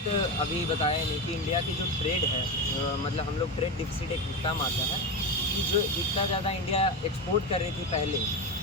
तो अभी बताया नहीं कि इंडिया की जो ट्रेड है मतलब हम लोग ट्रेड डिफिसिट एक टर्म आता है कि जो जितना ज़्यादा इंडिया एक्सपोर्ट कर रही थी पहले,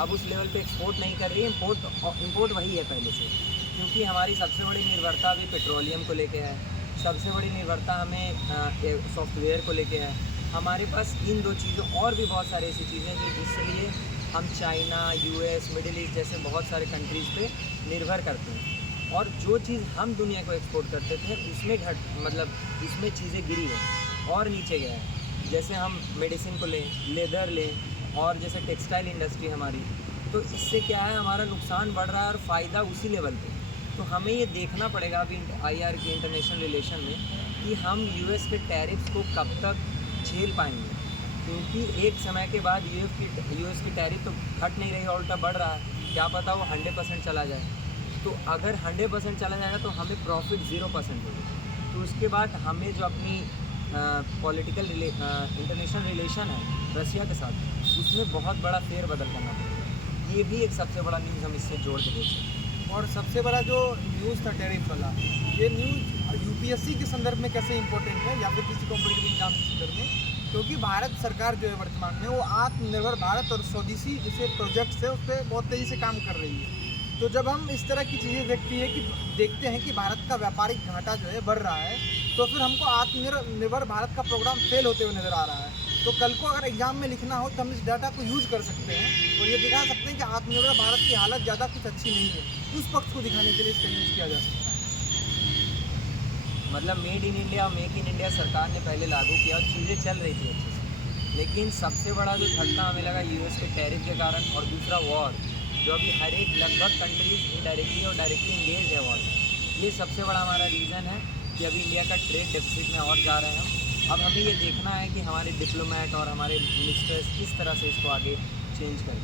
अब उस लेवल पे एक्सपोर्ट नहीं कर रही है। इंपोर्ट वही है पहले से, क्योंकि हमारी सबसे बड़ी निर्भरता अभी पेट्रोलियम को लेके है। सबसे बड़ी निर्भरता हमें सॉफ्टवेयर को लेके है। हमारे पास इन दो चीज़ों और भी बहुत सारी ऐसी चीज़ें जो जिसके लिए हम चाइना, यूएस, मिडिल ईस्ट जैसे बहुत सारे कंट्रीज़ पे निर्भर करते हैं। और जो चीज़ हम दुनिया को एक्सपोर्ट करते थे उसमें मतलब इसमें चीज़ें गिरी हैं और नीचे गया है। जैसे हम मेडिसिन को लें, लेदर लें, और जैसे टेक्सटाइल इंडस्ट्री हमारी, तो इससे क्या है हमारा नुकसान बढ़ रहा है और फ़ायदा उसी लेवल पे। तो हमें ये देखना पड़ेगा अभी आईआर के इंटरनेशनल रिलेशन में कि हम यूएस के टैरिफ्स को कब तक झेल पाएंगे, क्योंकि एक समय के बाद यूएस की टैरिफ तो घट नहीं रही, उल्टा बढ़ रहा है। क्या पता वो 100% चला जाए। तो अगर 100% चला जाएगा तो हमें प्रॉफिट 0% होगा। तो उसके बाद हमें जो अपनी पॉलिटिकल इंटरनेशनल रिलेशन है रसिया के साथ, उसमें बहुत बड़ा फेरबदल करना पड़ेगा। ये भी एक सबसे बड़ा न्यूज़ हम इससे जोड़ के देख सकते हैं। और सबसे बड़ा जो न्यूज़ था टैरिफ वाला, ये न्यूज़ यूपीएससी के संदर्भ में कैसे इंपॉर्टेंट है या फिर किसी कॉम्पिटिटिव एग्जाम के संदर्भ में, क्योंकि भारत सरकार जो है वर्तमान में वो आत्मनिर्भर भारत और स्वदेशी जैसे प्रोजेक्ट्स है उस पर बहुत तेज़ी से काम कर रही है। तो जब हम इस तरह की चीज़ें देखते हैं कि भारत का व्यापारिक घाटा जो है बढ़ रहा है, तो फिर हमको आत्मनिर्भर भारत का प्रोग्राम फेल होते हुए नज़र आ रहा है। तो कल को अगर एग्जाम में लिखना हो तो हम इस डाटा को यूज़ कर सकते हैं और ये दिखा सकते हैं कि आत्मनिर्भर भारत की हालत ज़्यादा कुछ अच्छी नहीं है। उस पक्ष को दिखाने के लिए इसका यूज़ किया जा सकता है। मतलब मेड इन इंडिया और मेक इन इंडिया सरकार ने पहले लागू किया और चीज़ें चल रही थी अच्छे से, लेकिन सबसे बड़ा जो झटका हमें लगा यूएस के टैरिफ के कारण, और दूसरा वॉर, जो अभी हर एक लगभग कंट्रीज इनडायरेक्टली और डायरेक्टली इंगेज है वॉर। ये सबसे बड़ा हमारा रीज़न है कि अभी इंडिया का ट्रेड डेफिसिट में और जा रहे हैं हम। अब हमें ये देखना है कि हमारे डिप्लोमेट और हमारे मिनिस्टर्स किस तरह से इसको आगे चेंज करें।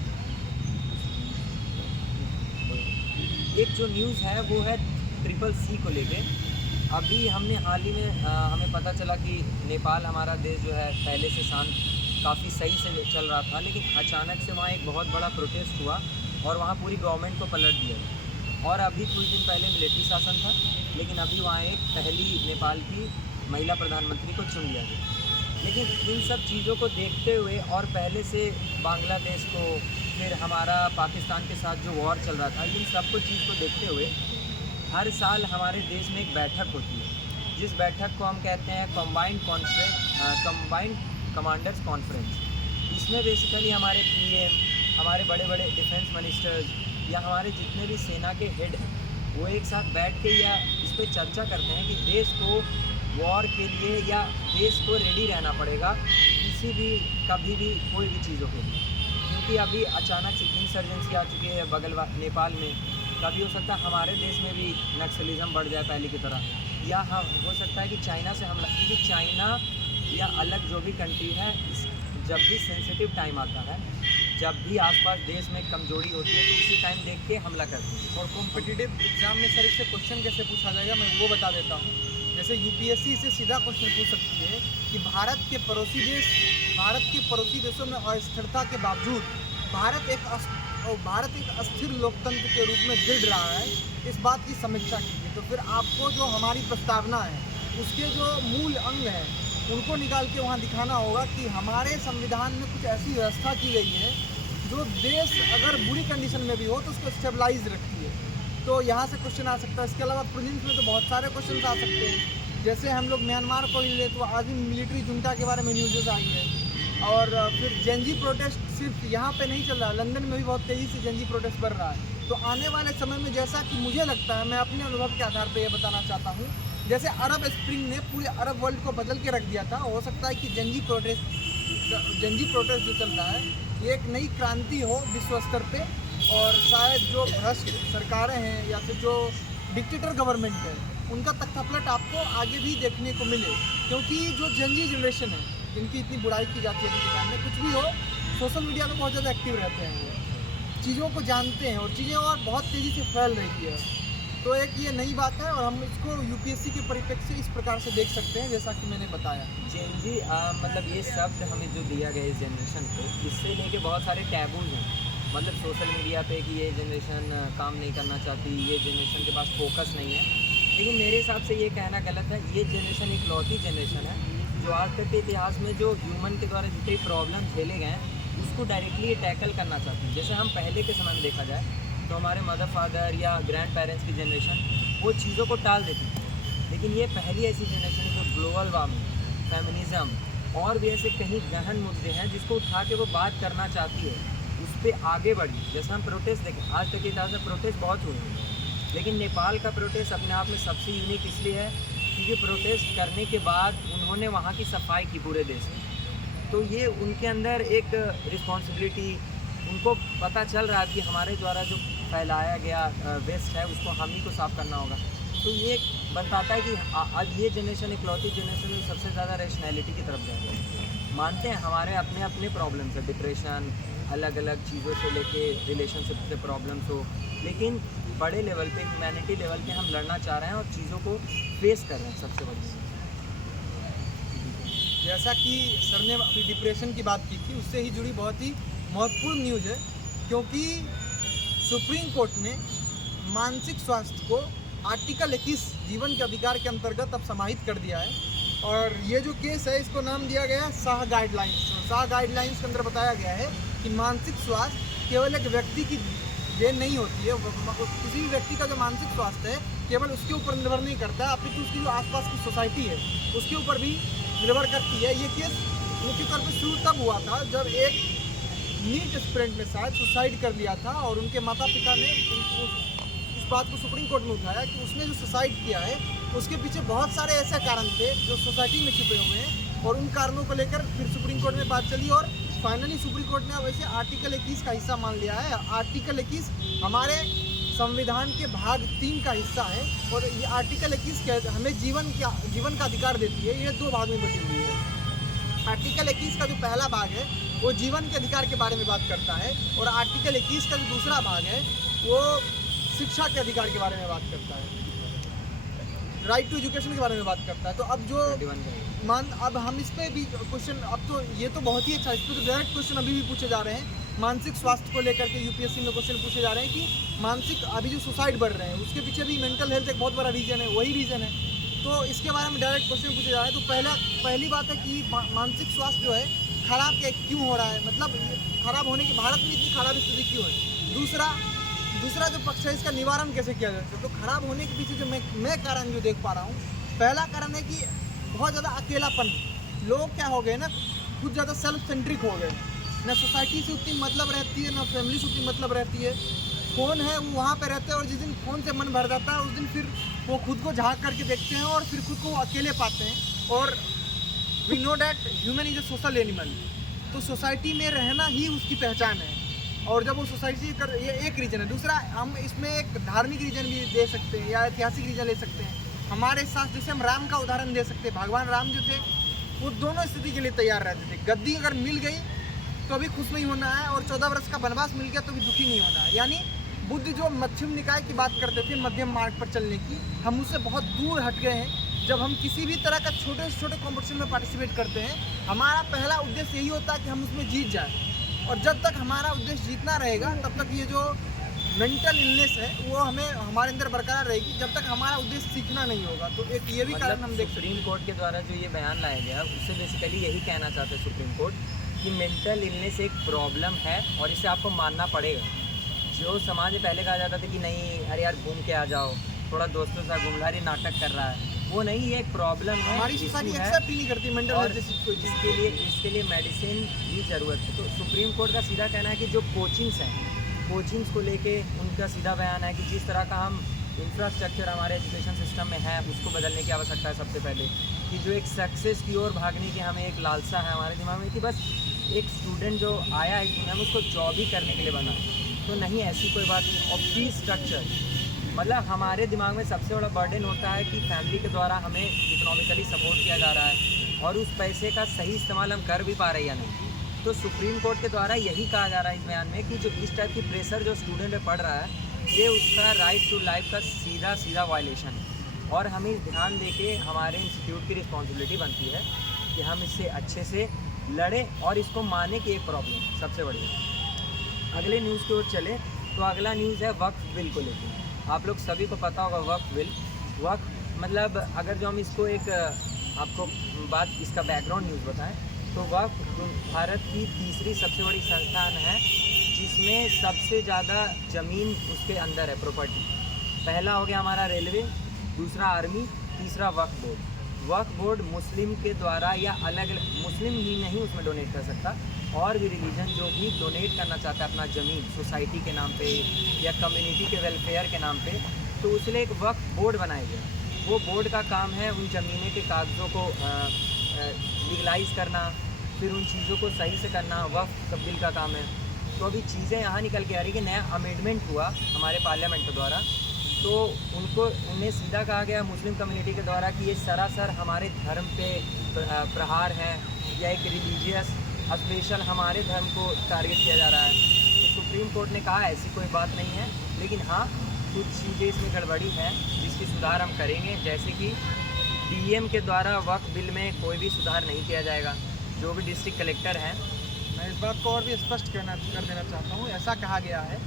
एक जो न्यूज़ है वो है CCC को लेके। अभी हमने हाल ही में हमें पता चला कि नेपाल हमारा देश जो है पहले से शांत काफ़ी सही से चल रहा था, लेकिन अचानक से वहाँ एक बहुत बड़ा प्रोटेस्ट हुआ और वहाँ पूरी गवर्नमेंट को पलट दिया गया। और अभी कुछ दिन पहले मिलिट्री शासन था, लेकिन अभी वहाँ एक पहली नेपाल की महिला प्रधानमंत्री को चुन लिया गया। लेकिन इन सब चीज़ों को देखते हुए और पहले से बांग्लादेश को, फिर हमारा पाकिस्तान के साथ जो वॉर चल रहा था, इन सब को चीज़ को देखते हुए हर साल हमारे देश में एक बैठक होती है, जिस बैठक को हम कहते हैं कंबाइंड कमांडर्स कॉन्फ्रेंस। इसमें बेसिकली हमारे पीएम, हमारे बड़े बड़े डिफेंस मिनिस्टर्स या हमारे जितने भी सेना के हेड हैं, वो एक साथ बैठ के या इस पर चर्चा करते हैं कि देश को वॉर के लिए या देश को रेडी रहना पड़ेगा किसी भी कभी भी कोई भी चीज़ों के लिए। क्योंकि अभी अचानक से इंसर्जेंसी आ चुकी है बगल नेपाल में। कभी हो सकता है हमारे देश में भी नक्सलिज्म बढ़ जाए पहले की तरह, या हाँ हो सकता है कि चाइना से हमला, क्योंकि चाइना या अलग जो भी कंट्री है, जब भी सेंसिटिव टाइम आता है, जब भी आसपास देश में कमजोरी होती है, तो उसी टाइम देख के हमला करती है। और कॉम्पिटिटिव एग्जाम में सर इससे क्वेश्चन कैसे पूछा जाएगा मैं वो बता देता हूँ। जैसे यूपीएससी से सीधा क्वेश्चन पूछ सकती है कि भारत के पड़ोसी देशों में अस्थिरता के बावजूद भारत एक अस्थिर लोकतंत्र के रूप में गिर रहा है, इस बात की समीक्षा कीजिए। तो फिर आपको जो हमारी प्रस्तावना है उसके जो मूल अंग हैं उनको निकाल के वहाँ दिखाना होगा कि हमारे संविधान में कुछ ऐसी व्यवस्था की गई है जो देश अगर बुरी कंडीशन में भी हो तो उसको स्टेबलाइज रखती है। तो यहाँ से क्वेश्चन आ सकता है। इसके अलावा प्रीलिम्स में तो बहुत सारे क्वेश्चन आ सकते हैं। जैसे हम लोग म्यांमार को ही ले तो आज भी मिलिट्री जुंटा के बारे में न्यूज़ आई है। और फिर जेनजी प्रोटेस्ट सिर्फ यहाँ पे नहीं चल रहा, लंदन में भी बहुत तेज़ी से जेनजी प्रोटेस्ट बढ़ रहा है। तो आने वाले समय में जैसा कि मुझे लगता है, मैं अपने अनुभव के आधार पर यह बताना चाहता हूँ, जैसे अरब स्प्रिंग ने पूरे अरब वर्ल्ड को बदल के रख दिया था, हो सकता है कि जेनजी प्रोटेस्ट जो चल रहा है ये एक नई क्रांति हो विश्व स्तर पे। और शायद जो भ्रष्ट सरकारें हैं या फिर जो डिक्टेटर गवर्नमेंट है उनका तख्तापलट आपको आगे भी देखने को मिले। क्योंकि जो जेनजी जनरेशन है जिनकी इतनी बुराई की जाती है हिंदुस्तान में, कुछ भी हो सोशल मीडिया में बहुत ज़्यादा एक्टिव रहते हैं, वो चीज़ों को जानते हैं और चीज़ें और बहुत तेज़ी से फैल रही है। तो एक ये नई बात है और हम इसको यूपीएससी के परिप्रेक्ष्य से इस प्रकार से देख सकते हैं जैसा कि मैंने बताया। जेनजी मतलब ये शब्द हमें जो दिया गया इस जनरेशन को, इससे लेके बहुत सारे टैबूज हैं मतलब सोशल मीडिया पे कि ये जनरेशन काम नहीं करना चाहती, ये जनरेशन के पास फोकस नहीं है। लेकिन मेरे हिसाब से ये कहना गलत है। ये जनरेशन इकलौती जनरेशन है जो आज तक के इतिहास में जो ह्यूमन के द्वारा जितने प्रॉब्लम झेले गए हैं उसको डायरेक्टली टैकल करना चाहती है। जैसे हम पहले के समय में देखा जाए तो हमारे मदर फादर या ग्रैंड पेरेंट्स की जनरेशन वो चीज़ों को टाल देती थी, लेकिन ये पहली ऐसी जनरेशन है जो ग्लोबल वार्मिंग, फेमिनिज़्म और भी ऐसे कहीं गहन मुद्दे हैं जिसको उठा के वो बात करना चाहती है, उस पर आगे बढ़ी। जैसे हम प्रोटेस्ट देखें, आज तक के इतिहास में प्रोटेस्ट बहुत हुए हैं, लेकिन नेपाल का प्रोटेस्ट अपने आप में सबसे यूनिक इसलिए है क्योंकि प्रोटेस्ट करने के बाद उन्होंने वहाँ की सफाई की पूरे देश में। तो ये उनके अंदर एक रिस्पॉन्सिबिलिटी, उनको पता चल रहा है कि हमारे द्वारा जो फैलाया गया वेस्ट है उसको हम ही को साफ़ करना होगा। तो ये बताता है कि आज ये जनरेशन इकलौती जनरेशन में सबसे ज़्यादा रैशनैलिटी की तरफ जा रही है। मानते हैं हमारे अपने अपने प्रॉब्लम्स है, डिप्रेशन, अलग अलग चीज़ों से लेके रिलेशनशिप से प्रॉब्लम्स हो, लेकिन बड़े लेवल पे, ह्यूमैनिटी लेवल पे हम लड़ना चाह रहे हैं और चीज़ों को फेस कर रहे हैं। सबसे बड़ी चीज़ जैसा कि सर ने अभी डिप्रेशन की बात की थी, उससे ही जुड़ी बहुत ही महत्वपूर्ण न्यूज़ है, क्योंकि सुप्रीम कोर्ट ने मानसिक स्वास्थ्य को आर्टिकल 21 जीवन के अधिकार के अंतर्गत अब समाहित कर दिया है। और ये जो केस है इसको नाम दिया गया है शाह गाइडलाइंस। शाह गाइडलाइंस के अंदर बताया गया है कि मानसिक स्वास्थ्य केवल एक व्यक्ति की देन नहीं होती है। किसी भी व्यक्ति का जो मानसिक स्वास्थ्य है केवल उसके ऊपर निर्भर नहीं करता है, अपितु उसकी जो आसपास की सोसाइटी है उसके ऊपर भी निर्भर करती है। ये केस मुख्य तौर पर शुरू तब हुआ था जब एक नीट एस्पिरेंट ने शायद सुसाइड कर लिया था और उनके माता पिता ने इस बात को सुप्रीम कोर्ट में उठाया कि उसने जो सुसाइड किया है उसके पीछे बहुत सारे ऐसे कारण थे जो सोसाइटी में छुपे हुए हैं, और उन कारणों को लेकर फिर सुप्रीम कोर्ट में बात चली और फाइनली सुप्रीम कोर्ट ने अब ऐसे आर्टिकल 21 का हिस्सा मान लिया है। आर्टिकल 21 हमारे संविधान के भाग 3 का हिस्सा है और ये आर्टिकल 21 के हमें जीवन का अधिकार देती है। ये 2 भाग में बटी हुई है। आर्टिकल 21 का जो पहला भाग है वो जीवन के अधिकार के बारे में बात करता है, और आर्टिकल 21 का जो दूसरा भाग है वो शिक्षा के अधिकार के बारे में बात करता है, राइट टू एजुकेशन के बारे में बात करता है। तो अब जो अब हम इस पे भी क्वेश्चन, अब तो ये तो बहुत ही अच्छा, इस पर तो डायरेक्ट क्वेश्चन अभी भी पूछे जा रहे हैं मानसिक स्वास्थ्य को लेकर के। यूपीएससी में क्वेश्चन पूछे जा रहे हैं कि मानसिक अभी जो सुसाइड बढ़ रहे हैं उसके पीछे भी मेंटल हेल्थ एक बहुत बड़ा रीजन है, वही रीज़न है। तो इसके बारे में डायरेक्ट क्वेश्चन पूछे जा रहे हैं। तो पहली बात है कि मानसिक स्वास्थ्य जो है खराब क्यों हो रहा है, मतलब खराब होने की भारत में इतनी खराब स्थिति क्यों है। दूसरा जो पक्ष है इसका निवारण कैसे किया जा सकता है। तो खराब होने के पीछे जो मैं कारण जो देख पा रहा हूँ, पहला कारण है कि बहुत ज़्यादा अकेलापन, लोग क्या हो गए ना, खुद ज़्यादा सेल्फ सेंट्रिक हो गए, ना सोसाइटी से उतनी मतलब रहती है ना फैमिली से उतनी मतलब रहती है। फ़ोन है वो वहाँ पे रहते हैं और जिस दिन फ़ोन से मन भर जाता है उस दिन फिर वो खुद को झाँक करके देखते हैं और फिर खुद को अकेले पाते हैं। और we know that human is a social animal, तो सोसाइटी में रहना ही उसकी पहचान है। और जब वो सोसाइटी कर, ये एक रीज़न है। दूसरा, हम इसमें एक धार्मिक रीज़न भी दे सकते हैं या ऐतिहासिक रीज़न ले सकते हैं। हमारे साथ जैसे हम राम का उदाहरण दे सकते हैं, भगवान राम जो थे वो दोनों स्थिति के लिए तैयार रहते थे। गद्दी अगर मिल गई तो अभी खुश नहीं होना है, और 14 वर्ष का वनवास मिल गया तो भी दुखी नहीं होना है। यानी बुद्ध जो मध्यम निकाय की बात करते थे, मध्यम मार्ग पर चलने की, हम उससे बहुत दूर हट गए हैं। जब हम किसी भी तरह का छोटे से छोटे कॉम्पिटिशन में पार्टिसिपेट करते हैं, हमारा पहला उद्देश्य यही होता है कि हम उसमें जीत जाए। और जब तक हमारा उद्देश्य जीतना रहेगा तब तक ये जो मेंटल इलनेस है वो हमें हमारे अंदर बरकरार रहेगी, जब तक हमारा उद्देश्य सीखना नहीं होगा। तो एक ये भी कारण हम देख सुप्रीम कोर्ट के द्वारा जो ये बयान लाया गया उससे बेसिकली यही कहना चाहते हैं सुप्रीम कोर्ट कि मेंटल इलनेस एक प्रॉब्लम है और इसे आपको मानना पड़ेगा। जो समाज में पहले कहा जाता था कि नहीं अरे यार घूम के आ जाओ, थोड़ा दोस्तों से घूमधारी नाटक कर रहा है, वो नहीं, ये एक प्रॉब्लम है, हमारी सोसाइटी एक्सेप्ट ही नहीं करती मेंटल हेल्थ। इसके लिए मेडिसिन की ज़रूरत है। तो सुप्रीम कोर्ट का सीधा कहना है कि जो कोचिंग्स हैं, कोचिंग्स को लेके उनका सीधा बयान है कि जिस तरह का हम इंफ्रास्ट्रक्चर हमारे एजुकेशन सिस्टम में है उसको बदलने की आवश्यकता है। सबसे पहले कि जो एक सक्सेस की ओर भागने की हमें एक लालसा है हमारे दिमाग में कि बस एक स्टूडेंट जो आया है दुनिया में उसको जॉब ही करने के लिए बना, तो नहीं, ऐसी कोई बात नहीं। और फीस स्ट्रक्चर, मतलब हमारे दिमाग में सबसे बड़ा बर्डन होता है कि फैमिली के द्वारा हमें इकोनॉमिकली सपोर्ट किया जा रहा है और उस पैसे का सही इस्तेमाल हम कर भी पा रहे हैं या नहीं। तो सुप्रीम कोर्ट के द्वारा यही कहा जा रहा है इस बयान में कि जो इस टाइप की प्रेशर जो स्टूडेंट पे पड़ रहा है ये उसका राइट टू लाइफ का सीधा वायलेशन है। और हमें ध्यान देके हमारे इंस्टीट्यूट की रिस्पॉन्सिबिलिटी बनती है कि हम इससे अच्छे से लड़ें और इसको माने कि एक प्रॉब्लम सबसे बड़ी है। अगले न्यूज़ की ओर चले तो अगला न्यूज़ है वक्फ बिल को लेकर। आप लोग सभी को पता होगा वक्फ मतलब अगर जो हम इसको एक आपको बात इसका बैकग्राउंड न्यूज़ बताएं तो वक्फ भारत की तीसरी सबसे बड़ी संस्थान है जिसमें सबसे ज़्यादा ज़मीन उसके अंदर है, प्रॉपर्टी। पहला हो गया हमारा रेलवे, दूसरा आर्मी, तीसरा वक्फ बोर्ड। वक्फ बोर्ड मुस्लिम के द्वारा या अलग अलग, मुस्लिम ही नहीं उसमें डोनेट कर सकता, और भी रिलीजन जो भी डोनेट करना चाहता है अपना ज़मीन सोसाइटी के नाम पे या कम्युनिटी के वेलफेयर के नाम पे, तो उसके लिए एक वक्फ बोर्ड बनाया गया। वो बोर्ड का काम है उन ज़मीनों के कागज़ों को लीगलाइज करना, फिर उन चीज़ों को सही से करना वक्फ बिल का काम है। तो अभी चीज़ें यहाँ निकल के आ रही कि नया अमेंडमेंट हुआ हमारे पार्लियामेंट के द्वारा, तो उन्हें सीधा कहा गया मुस्लिम कम्युनिटी के द्वारा कि ये सरासर हमारे धर्म पे प्रहार है या एक रिलीजियस स्पेशल हमारे धर्म को टारगेट किया जा रहा है। तो सुप्रीम कोर्ट ने कहा ऐसी कोई बात नहीं है, लेकिन हाँ कुछ चीज़ें इसमें गड़बड़ी हैं जिसकी सुधार हम करेंगे, जैसे कि डीएम के द्वारा वक्फ बिल में कोई भी सुधार नहीं किया जाएगा। जो भी डिस्ट्रिक्ट कलेक्टर हैं, मैं इस बात को और भी स्पष्ट कर देना चाहता हूँ। ऐसा कहा गया है,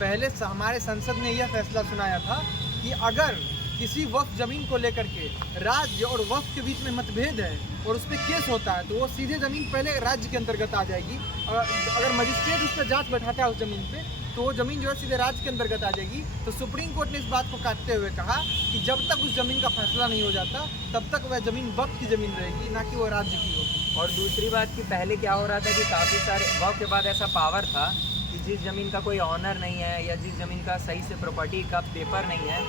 पहले हमारे संसद ने यह फैसला सुनाया था कि अगर किसी वक्फ ज़मीन को लेकर के राज्य और वक्फ के बीच में मतभेद है और उस पर केस होता है तो वो सीधे ज़मीन पहले राज्य के अंतर्गत आ जाएगी। अगर मजिस्ट्रेट उस पर जाँच बैठाता है उस ज़मीन पे तो वो ज़मीन जो है सीधे राज्य के अंतर्गत आ जाएगी। तो सुप्रीम कोर्ट ने इस बात को काटते हुए कहा कि जब तक उस ज़मीन का फैसला नहीं हो जाता तब तक वह ज़मीन वक्फ की ज़मीन रहेगी, ना कि वो राज्य की होगी। और दूसरी बात कि पहले क्या हो रहा था कि काफ़ी सारे वक्फ के बाद ऐसा पावर था कि जिस ज़मीन का कोई ऑनर नहीं है या जिस ज़मीन का सही से प्रॉपर्टी का पेपर नहीं है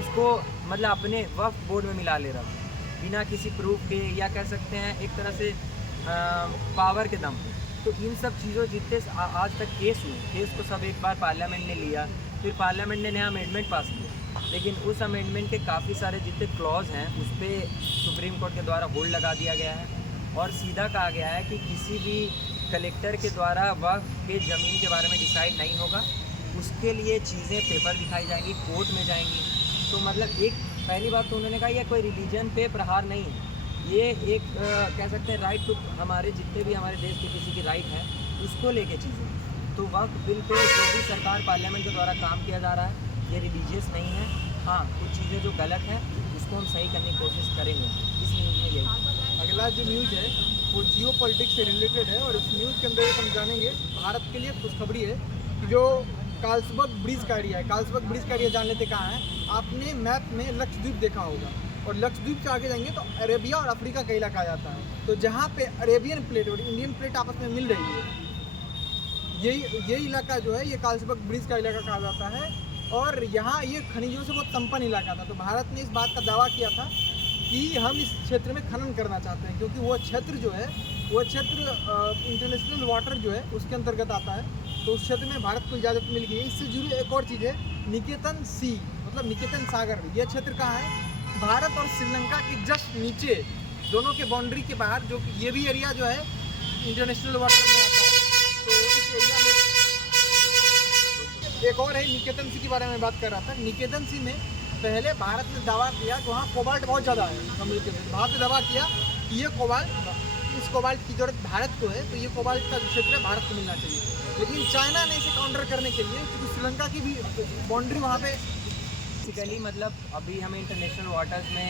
उसको मतलब अपने वक्फ बोर्ड में मिला ले रहा था बिना किसी प्रूफ के, या कह सकते हैं एक तरह से पावर के दम पे। तो इन सब चीज़ों जितने आज तक केस हुए, केस को सब एक बार पार्लियामेंट ने लिया, फिर पार्लियामेंट ने नया अमेंडमेंट पास किया, लेकिन उस अमेंडमेंट के काफ़ी सारे जितने क्लॉज हैं उस पर सुप्रीम कोर्ट के द्वारा होल्ड लगा दिया गया है और सीधा कहा गया है कि किसी भी कलेक्टर के द्वारा वक्फ के ज़मीन के बारे में डिसाइड नहीं होगा। उसके लिए चीज़ें पेपर दिखाई जाएंगी, कोर्ट में जाएंगी। तो मतलब एक पहली बात तो उन्होंने कहा यह कोई रिलीजन पे प्रहार नहीं है, ये एक कह सकते हैं राइट टू, हमारे जितने भी हमारे देश के किसी की राइट है उसको लेके चीज़ें। तो वक्फ बिल पे जो भी सरकार पार्लियामेंट के द्वारा काम किया जा रहा है ये रिलीजियस नहीं है। हाँ कुछ चीज़ें जो गलत हैं उसको हम सही करने की कोशिश करेंगे। इस न्यूज़ में यही अगला जो न्यूज़ है वो जियो पॉलिटिक्स से रिलेटेड है और इस न्यूज़ के अंदर हम जानेंगे भारत के लिए खुशखबरी है कि जो कार्लसबर्ग ब्रिज का एरिया है, कार्लसबर्ग ब्रिज का एरिया जान लेते कहाँ है। आपने मैप में लक्षद्वीप देखा होगा और लक्षद्वीप से आगे जाएंगे तो अरेबिया और अफ्रीका का इलाका आ जाता है। तो जहाँ पे अरेबियन प्लेट और इंडियन प्लेट आपस में मिल रही है, यही इलाका जो है ये कार्लसबर्ग ब्रिज का इलाका कहा जाता है और यहाँ ये खनिजों से बहुत संपन्न इलाका था। तो भारत ने इस बात का दावा किया था कि हम इस क्षेत्र में खनन करना चाहते हैं क्योंकि वो क्षेत्र जो है वो क्षेत्र इंटरनेशनल वाटर जो है उसके अंतर्गत आता है। तो उस क्षेत्र में भारत को इजाज़त मिल गई है। इससे जुड़ी एक और चीज़ है निकेतन सी, मतलब निकेतन सागर। ये क्षेत्र कहाँ है? भारत और श्रीलंका के जस्ट नीचे, दोनों के बाउंड्री के बाहर, जो कि ये भी एरिया जो है इंटरनेशनल वाटर में आता है। तो इस एरिया में एक और है निकेतन सी के बारे में बात कर रहा था। निकेतन सी में पहले भारत ने दावा किया कि वहाँ कोबाल्ट बहुत ज़्यादा है समुद्र के अंदर। भारत ने दावा किया कि ये कोबाल्ट, इस कोबाल्ट की जरूरत भारत को है, तो ये कोबाल्ट का क्षेत्र है भारत को मिलना चाहिए। लेकिन चाइना ने इसे काउंटर करने के लिए, क्योंकि श्रीलंका की भी बाउंड्री वहाँ पे बेसिकली मतलब अभी हमें इंटरनेशनल वाटर्स में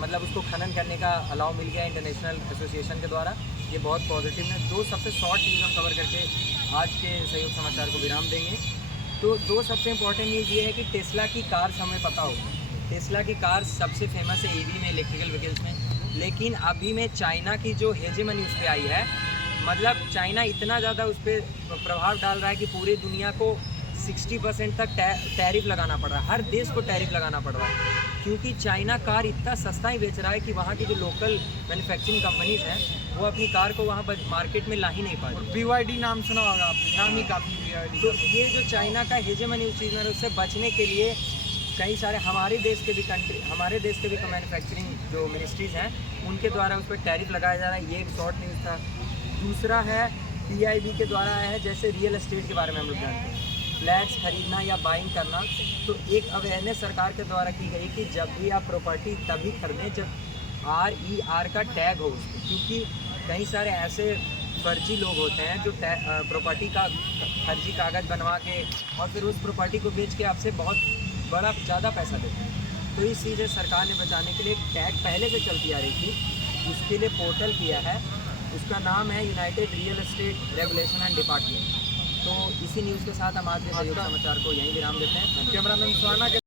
मतलब उसको खनन करने का अलाउ मिल गया इंटरनेशनल एसोसिएशन के द्वारा। ये बहुत पॉजिटिव है। दो सबसे शॉर्ट न्यूज़ हम कवर करके आज के संयुक्त समाचार को विराम देंगे। तो दो सबसे इम्पोर्टेंट न्यूज़ ये है कि टेस्ला की कार्स हमें पता होगा, टेस्ला की कार्स सबसे फेमस है ईवी में, इलेक्ट्रिकल व्हीकल्स में। लेकिन अभी में चाइना की जो हेजेमनी उस पर आई है, मतलब चाइना इतना ज़्यादा उस पर प्रभाव डाल रहा है कि पूरी दुनिया को 60% तक टैरिफ लगाना पड़ रहा है। हर देश को टैरिफ लगाना पड़ रहा है क्योंकि चाइना कार इतना सस्ता ही बेच रहा है कि वहाँ की जो लोकल मैन्युफैक्चरिंग कंपनीज हैं वो अपनी कार को वहाँ पर मार्केट में ला ही नहीं पा रही। BYD नाम सुना होगा आपने, नाम ही काफ़ी BYD। तो ये जो चाइना का हेजेमनी उस चीज़ में, उससे बचने के लिए कई सारे हमारे देश के भी मैन्युफैक्चरिंग जो मिनिस्ट्रीज़ हैं उनके द्वारा उस पर टैरिफ लगाया जा रहा है। ये एक शॉर्ट न्यूज़ था। दूसरा है PIB के द्वारा आया है, जैसे रियल एस्टेट के बारे में हम लोग जानते हैं, फ्लैट्स खरीदना या बाइंग करना। तो एक अवेयरनेस सरकार के द्वारा की गई कि जब भी आप प्रॉपर्टी तभी खरीदें जब RER का टैग हो उस पर, क्योंकि कई सारे ऐसे फर्जी लोग होते हैं जो प्रॉपर्टी का फर्जी कागज़ बनवा के और फिर उस प्रॉपर्टी को बेच के आपसे बहुत बड़ा ज़्यादा पैसा देते हैं। तो इस चीज़ से सरकार ने बचाने के लिए एक टैग पहले से चलती आ रही थी, उसके लिए पोर्टल किया है, उसका नाम है United real estate regulation and department. तो इसी न्यूज़ के साथ हम आज के सहयोग समाचार को यहीं विराम देते हैं। कैमरामैन सुहाना के